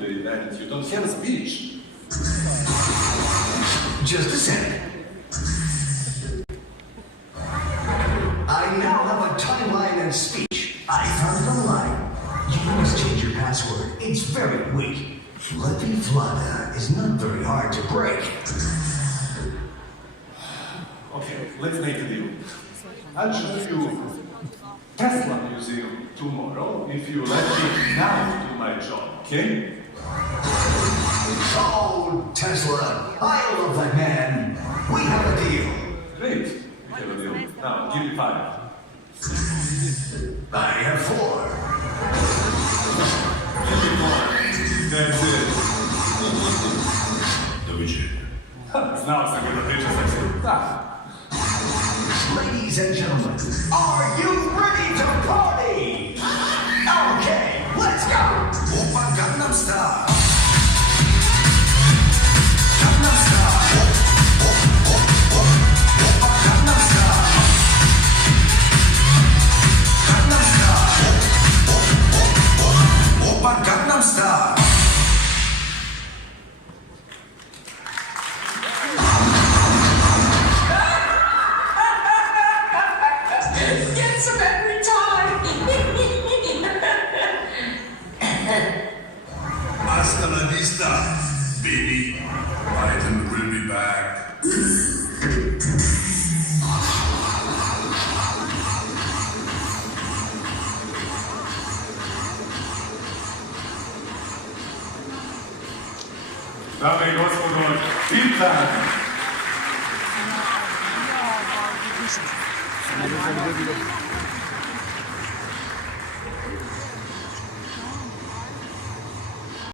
the event. You don't have a speech. Just a sec. I now have a timeline and speech. I found it online. You must change your password. It's very weak. Lepi Vlada is not very hard to break. Okay, let's make a deal. I'll show you Tesla Museum tomorrow if you let me now do my job, okay? Oh, Tesla, I love that man. We have a deal. Great, we have a deal. Now, give me 5. I have 4. Give me 4. That's it. До вечері. Знав собі до речі совсем. Так. Ladies and gentlemen, are you ready to party? Okay, let's go. Oppa Gangnam Style. Gangnam Style. Oppa Gangnam Style. Gangnam Style. Oppa Gangnam Style. Gets him every time. Hasta la vista, baby. Item will be back. Dame i gospodo, pizza! Sana güzel bir